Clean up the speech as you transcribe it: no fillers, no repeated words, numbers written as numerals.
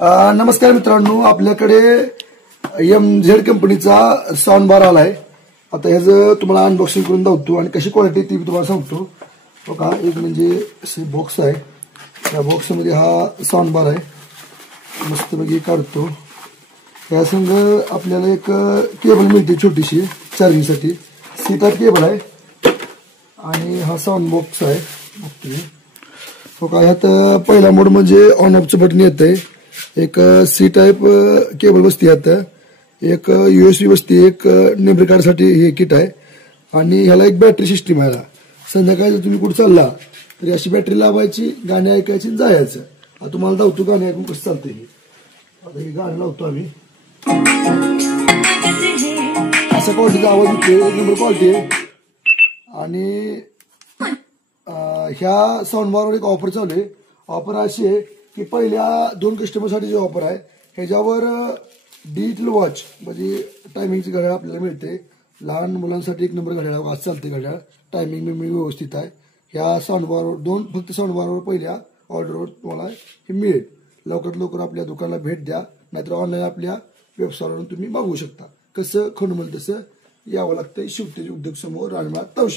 नमस्कार मित्रांनो, आपल्याकडे MZ कंपनीचा साऊंड बार आलाय। आता ह्याचं तुम्हाला अनबॉक्सिंग करून दाखवतो आणि कशी क्वालिटी ती तुम्हाला सांगतो। बघा, एक म्हणजे असे बॉक्स आहे। त्या बॉक्स मध्ये हा साऊंड बार आहे, मस्तपैकी काढतो। या संग आपल्याला एक केबल मिळते छोटीशी चार्जिंगसाठी, सी टाइप केबल आहे आणि हा साऊंड बॉक्स आहे। बघा, ह्यात पहिला मोड म्हणजे ऑन ऑफचं बटन येतंय, एक सी टाइप केबल बसती, यात एक USB बसती, एक मेमरी कार्ड साठी हे किट आहे आणि ह्याला एक बॅटरी सिस्टीम आहे। संध्याकाळी जर तुम्ही कुठे चालला तरी अशी बॅटरी लावायची, गाणी ऐकायची, जायचं। आता तुम्हाला दाखवतो गाणी ऐकून कसं चालतंय हे। आता हे गाणं लावतो आम्ही, अशा क्वालिटीचा आवाज येतो, एक नंबर क्वालिटी आहे। आणि ह्या साऊंड बारवर एक ऑफर चालू आहे। ऑफर अशी आहे की पहिल्या 2 कस्टमरसाठी जी ऑफर आहे, ह्याच्यावर डिजिटल वॉच म्हणजे टायमिंगची घड्याळ आपल्याला मिळते। लहान मुलांसाठी एक नंबर घड्याळ, वाच चालते घड्याळ, टायमिंग मेमरी व्यवस्थित आहे। ह्या साऊंड बारवर फक्त साऊंड बारवर पहिल्या ऑर्डरवर तुम्हाला हे मिळेल। लवकरात लवकर आपल्या दुकानाला भेट द्या, नाहीतर ऑनलाईन आपल्या वेबसाईटवरून तुम्ही मागवू शकता। कसं खंडमल तसं यावं लागतंय शिवतेज उद्योग समोर, रानमाळ, तवशी।